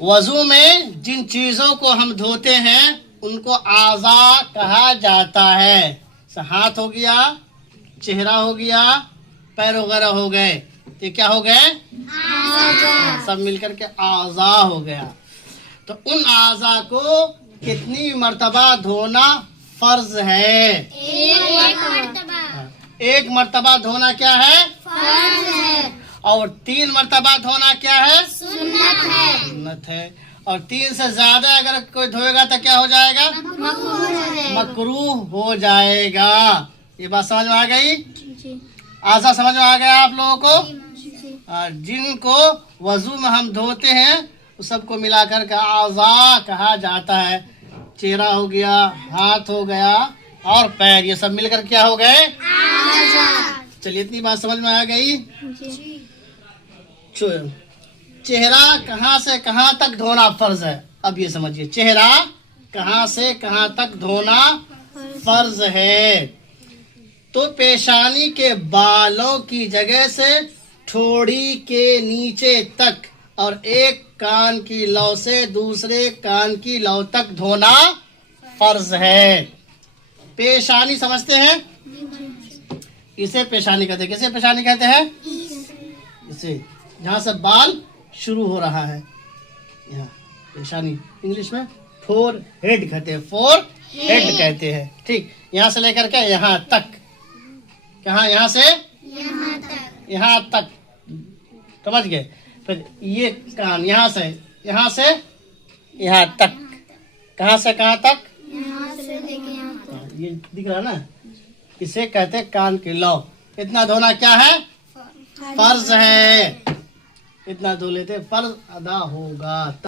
वजू में जिन चीजों को हम धोते हैं उनको आज़ा कहा जाता है। हाथ हो गया, चेहरा हो गया, पैर वगैरह हो गए, ये क्या हो गए? सब मिलकर के आज़ा हो गया। तो उन आज़ा को कितनी मर्तबा धोना फर्ज है? एक मर्तबा धोना क्या है? फर्ज है। और 3 मर्तबा धोना क्या है? सुन्नत है। और 3 से ज्यादा अगर कोई धोएगा तो क्या हो जाएगा? मकरूह हो जाएगा। ये बात समझ में आ गई? आशा समझ में आ गया आप लोगों को? और जिनको वजू में हम धोते हैं उस सबको मिलाकर के आज़ा कहा जाता है। चेहरा हो गया, हाथ हो गया और पैर, ये सब मिलकर क्या हो गए? चलिए, इतनी बात समझ में आ गई। चेहरा कहाँ से कहाँ तक धोना फर्ज है? अब ये समझिए, चेहरा कहाँ से कहाँ तक धोना फर्ज है। तो पेशानी के बालों की जगह से ठोड़ी के नीचे तक और एक कान की लौ से दूसरे कान की लौ तक धोना फर्ज है। पेशानी समझते हैं? इसे पेशानी कहते हैं। किसे पेशानी कहते हैं? इसे जहाँ से बाल शुरू हो रहा है, यहाँ पेशानी। इंग्लिश में फोर हेड कहते हैं, फोर हेड कहते हैं। ठीक, यहाँ से लेकर के यहाँ तक। कहाँ? यहाँ से यहाँ तक, समझ गए? फिर ये कान यहाँ से यहाँ तक। कहाँ से कहाँ तक? ये दिख रहा है ना, इसे कहते हैं कान की लौ। इतना धोना क्या है? फर्ज है। इतना धो लेते, फर्ज अदा होगा।